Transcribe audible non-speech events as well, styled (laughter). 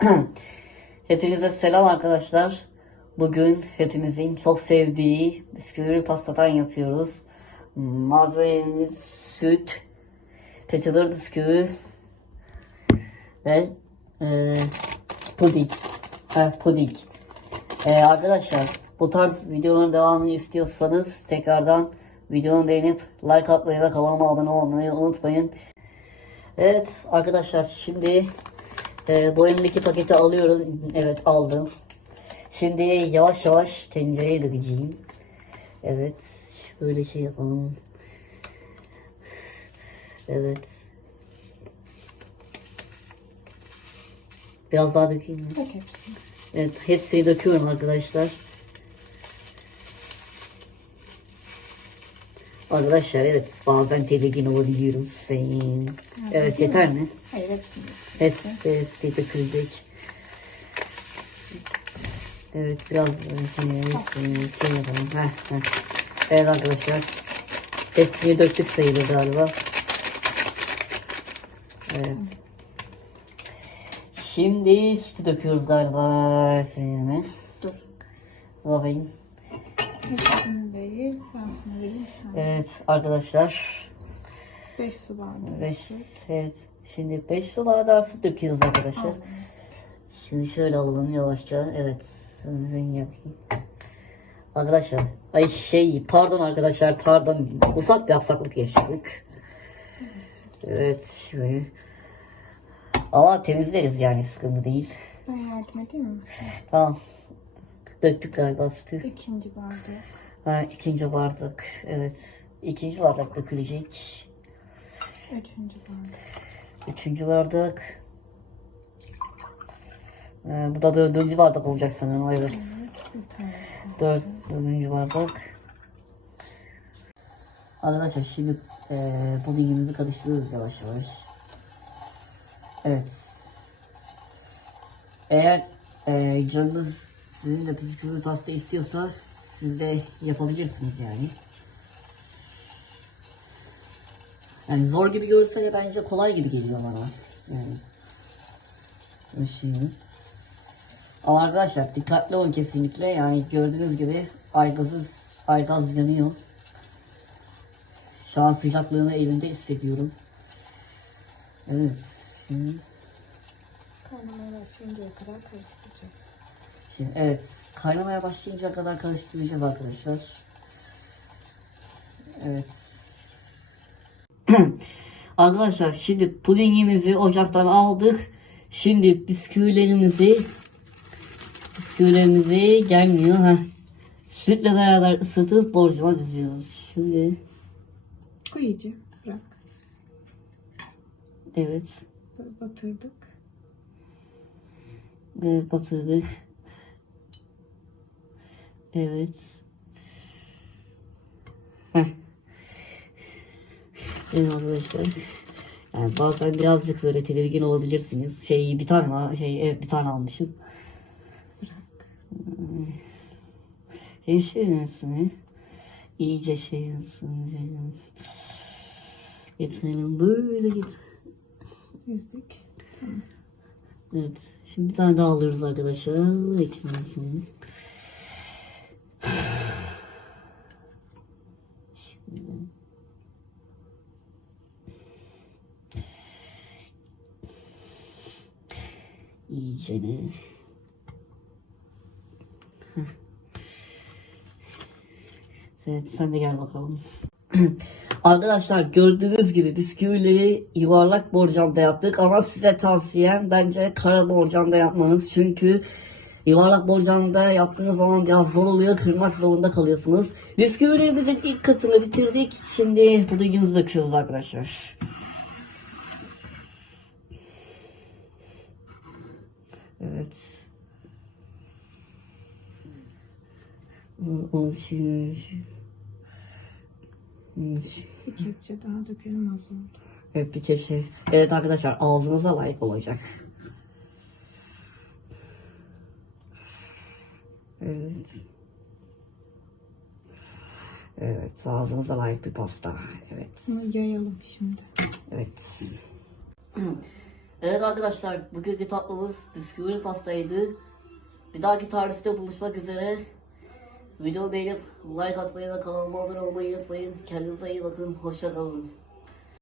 (clears throat) Hepinize selam arkadaşlar. Bugün hepimizin çok sevdiği bisküvili pastadan yapıyoruz. Malzememiz süt, peçeler bisküvi ve e, puding. Ha, puding. E, arkadaşlar bu tarz videoların devamını istiyorsanız tekrardan videomu beğenip like atmayı ve kanalıma abone olmayı unutmayın. Evet arkadaşlar şimdi e, bu elimdeki paketi alıyorum. Evet aldım. Şimdi yavaş yavaş tencereye dökeceğim. Evet böyle şey yapalım. Evet. Biraz daha dökeyim mi? Dök hepsini. Evet hepsini döküyorum arkadaşlar. Arkadaşlar evet bazen tedirgin olabiliyoruz. Sayın. Evet yeter mi? Hayır hepsini. Hepsi, hepsi dökülecek. Evet biraz şey, şey yapalım. Heh, heh. Evet arkadaşlar. Hepsini döktük sayılır galiba. Evet. Şimdi sütü döküyoruz galiba. Seni. Dur. Bakayım. Hepsini değil. Ben sana vereyim sen. Evet arkadaşlar. 5 su bardağı. Evet. Şimdi 5 su bardağı süt döküyoruz arkadaşlar. Al. Şimdi şöyle alalım yavaşça. Evet. Yapayım. Arkadaşlar. Ay şey pardon arkadaşlar pardon. Ufak bir aksaklık yaşadık. Evet şöyle. Ama temizleriz yani sıkıntı değil. Ben yardım edeyim mi? Tamam. Döktük galiba sütü. İkinci bardağı. Ha, ikinci bardak. Evet. İkinci bardak dökülecek. Üçüncü bardağı. Üçüncü bardak. Ee, bu da dördüncü bardak olacak sanırım. Evet. Evet. Dört, dördüncü bardak. Arkadaşlar şimdi eee bu bilgimizi karıştırıyoruz yavaş yavaş. Evet. Eğer eee canınız sizin de bisküvi pasta istiyorsa siz de yapabilirsiniz yani. Yani zor gibi görse de bence kolay gibi geliyor bana. Yani. Şey. Ama arkadaşlar dikkatli olun kesinlikle. Yani gördüğünüz gibi aygazı aygaz yanıyor. Şu an sıcaklığını elimde hissediyorum. Evet. Şimdi, Kaynamaya başlayıncaya kadar karıştıracağız. Şimdi evet. Kaynamaya başlayınca kadar karıştıracağız arkadaşlar. Evet. (clears throat) arkadaşlar şimdi pudingimizi ocaktan aldık. Şimdi bisküvilerimizi bisküvilerimizi gelmiyor. Heh. Sütle beraber ısıtıp borcama diziyoruz. Şimdi Koy iyice. Bırak. evet. Batırdık. Evet batırdık. Evet. Heh. Evet arkadaşlar. Yani bazen birazcık böyle tedirgin olabilirsiniz. Şey bir tane var, şey evet bir tane almışım. Şey şey nasıl? İyice şey nasıl? Getirelim böyle git. Yüzdük. Evet. Şimdi bir tane daha alıyoruz arkadaşlar. Ekmeğini. İyice ne? Evet sen de gel bakalım. (clears throat) Arkadaşlar gördüğünüz gibi bisküvileri yuvarlak borcamda yaptık ama size tavsiyem bence kara borcamda yapmanız çünkü yuvarlak borcamda yaptığınız zaman biraz zor oluyor kırmak zorunda kalıyorsunuz. Bisküvilerimizin ilk katını bitirdik şimdi pudingimizi döküyoruz arkadaşlar. Evet. Onu şimdi... Bir kepçe daha dökelim az oldu. Evet bir kere Evet arkadaşlar ağzınıza layık olacak. Evet. Evet ağzınıza layık bir pasta. Evet. Bunu yayalım şimdi. Evet. (clears throat) Evet arkadaşlar bugünkü tatlımız bisküvili pastaydı. Bir dahaki tarifte buluşmak üzere. Videoyu beğenip like atmayı ve kanalıma abone olmayı unutmayın. Kendinize iyi bakın. Hoşça kalın.